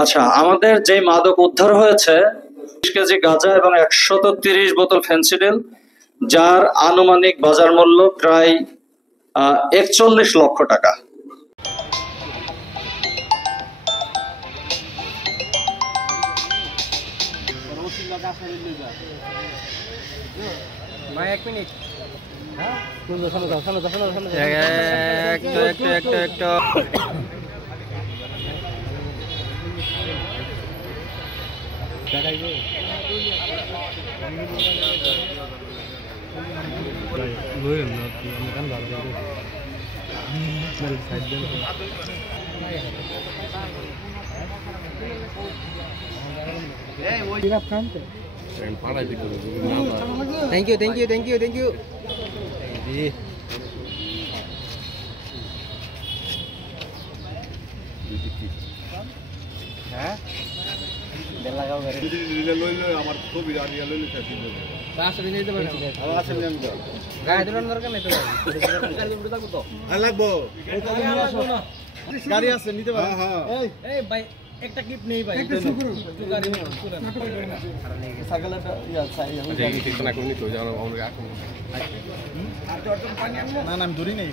আচ্ছা, আমাদের যে মাদক উদ্ধার হয়েছে 20 কেজি গাঁজা এবং 130 বোতল ফেন্সিডিল, যার আনুমানিক বাজার মূল্য প্রায় 41 লক্ষ টাকা। এক মিনিট একটু thank you thank you thank you thank you. হ্যাঁ আমার খুবই গাড়ি আছে নিতে পারো। ভাই একটা ক্লিপ নেই ভাই, না না আমি ধরি নেই।